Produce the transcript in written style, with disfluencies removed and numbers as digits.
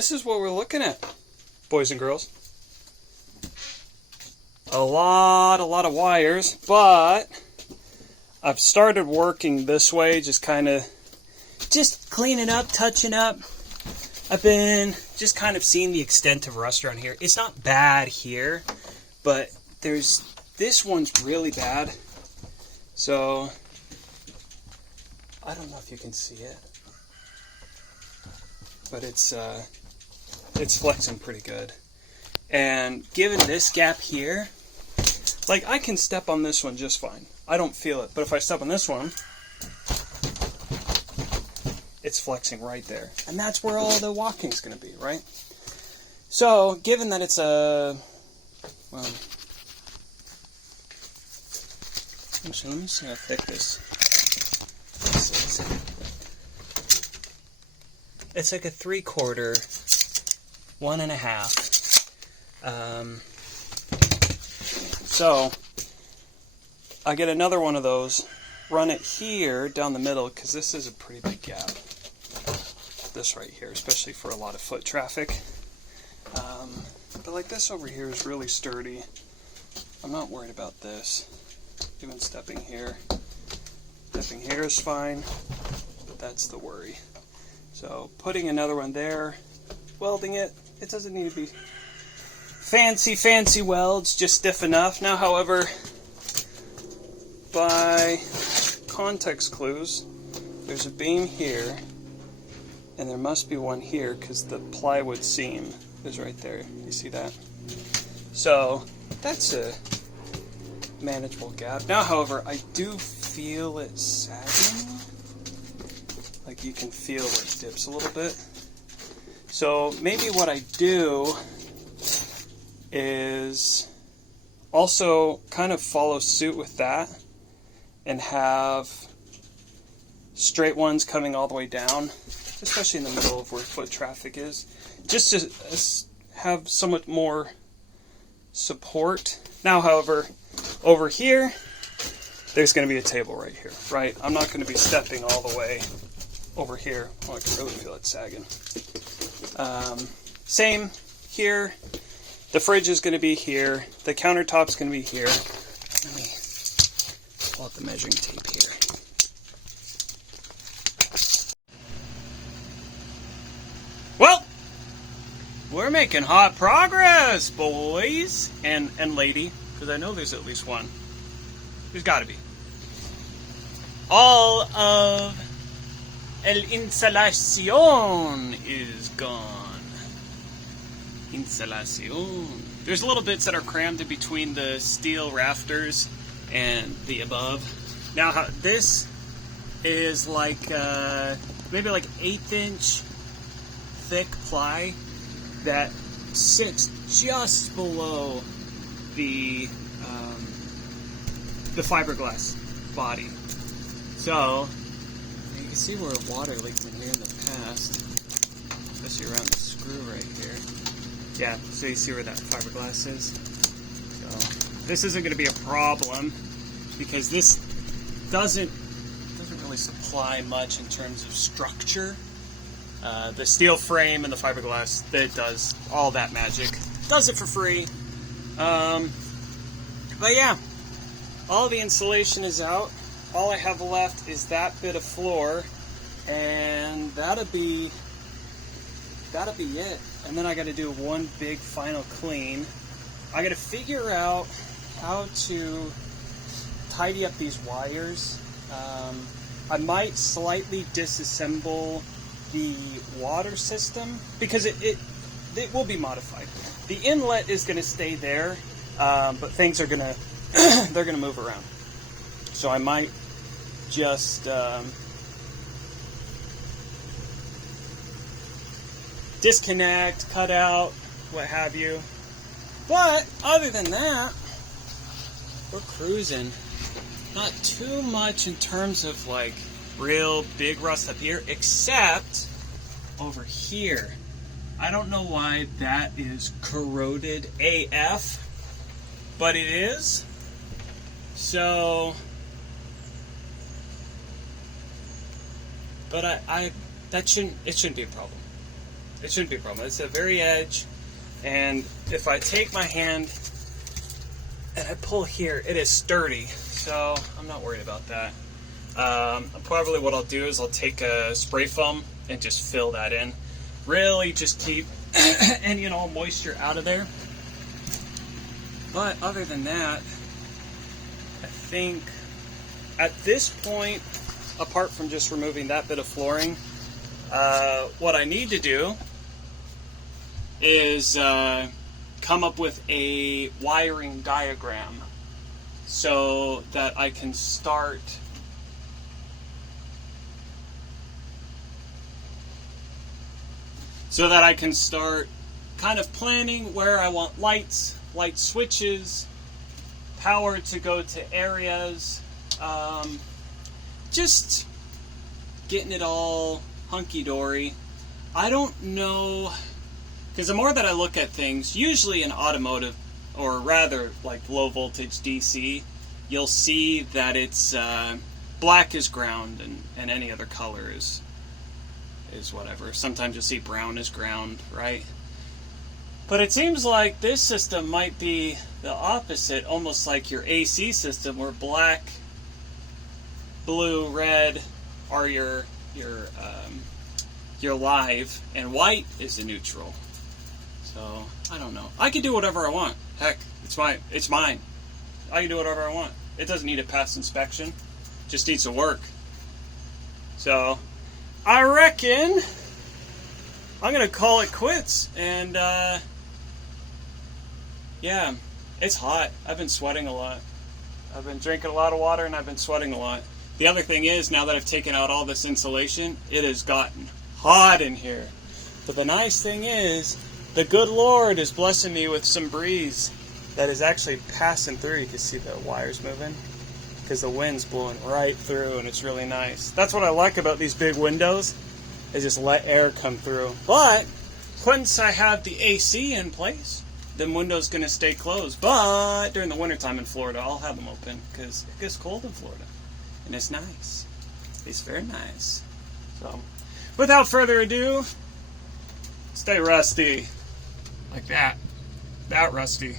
this is what we're looking at, boys and girls. A lot of wires, but I've started working this way, just cleaning up, touching up. I've been just kind of seeing the extent of rust around here. It's not bad here, but this one's really bad. So I don't know if you can see it, but it's flexing pretty good. And given this gap here, like, I can step on this one just fine. I don't feel it. But if I step on this one, it's flexing right there. And that's where all the walking's going to be, right? So, given that it's a... Well, actually, let me see how thick this is. It's like a 3/4, 1.5. So I get another one of those, run it here down the middle, because this is a pretty big gap, this right here, especially for a lot of foot traffic. But like this over here is really sturdy. I'm not worried about this. Even stepping here is fine, but that's the worry. So putting another one there, welding it, it doesn't need to be fancy welds, just stiff enough. Now, however, by context clues, there's a beam here, and there must be one here, because the plywood seam is right there. You see that? So that's a manageable gap. Now, however, I do feel it sagging. Like, you can feel where it dips a little bit. So maybe what I do is also kind of follow suit with that and have straight ones coming all the way down, especially in the middle of where foot traffic is, just to have somewhat more support. Now, however, over here, there's going to be a table right here, right? I'm not going to be stepping all the way over here. Oh, I can really feel it sagging. Same here. The fridge is going to be here. The countertop's going to be here. Let me pull out the measuring tape here. Well, we're making hot progress, boys and lady, because I know there's at least one. There's got to be. All of el insalación is gone. Insalación. There's little bits that are crammed in between the steel rafters and the above. Now, this is like maybe like 1/8-inch thick ply that sits just below the fiberglass body. So you can see where water leaked in here in the past, especially around the screw right here. Yeah, so you see where that fiberglass is. So this isn't going to be a problem because this doesn't really supply much in terms of structure. The steel frame and the fiberglass, that does all that magic. Does it for free. But yeah, all the insulation is out. All I have left is that bit of floor, and that'll be it. And then I got to do one big final clean. I got to figure out how to tidy up these wires. I might slightly disassemble the water system because it will be modified. The inlet is going to stay there, but things are going to they're going to move around. So I might just disconnect, cut out, what have you. But other than that, we're cruising. Not too much in terms of like real big rust up here, except over here. I don't know why that is corroded AF, but it is. So, but it shouldn't be a problem. It shouldn't be a problem. It's the very edge, and if I take my hand and I pull here, it is sturdy, so I'm not worried about that. Probably what I'll do is I'll take a spray foam and just fill that in. Really just keep any and all moisture out of there. But other than that, I think at this point, apart from just removing that bit of flooring, what I need to do is come up with a wiring diagram so that I can start kind of planning where I want lights, light switches, power to go to areas, just getting it all hunky-dory. I don't know, because the more that I look at things, usually in automotive, or rather like low voltage DC, you'll see that it's black is ground and any other color is whatever. Sometimes you'll see brown is ground, right? But it seems like this system might be the opposite, almost like your AC system, where black, blue, red are your live, and white is the neutral. So I don't know. I can do whatever I want. Heck, it's mine. I can do whatever I want. It doesn't need to pass inspection. Just needs to work. So I reckon I'm gonna call it quits. And yeah, it's hot. I've been sweating a lot. I've been drinking a lot of water and I've been sweating a lot. The other thing is, now that I've taken out all this insulation, it has gotten hot in here. But the nice thing is, the good Lord is blessing me with some breeze that is actually passing through. You can see the wires moving because the wind's blowing right through, and it's really nice. That's what I like about these big windows, is just let air come through. But once I have the AC in place, the window's going to stay closed. But during the wintertime in Florida, I'll have them open because it gets cold in Florida. And it's nice. It's very nice. So, without further ado, stay rusty. Like that. That rusty.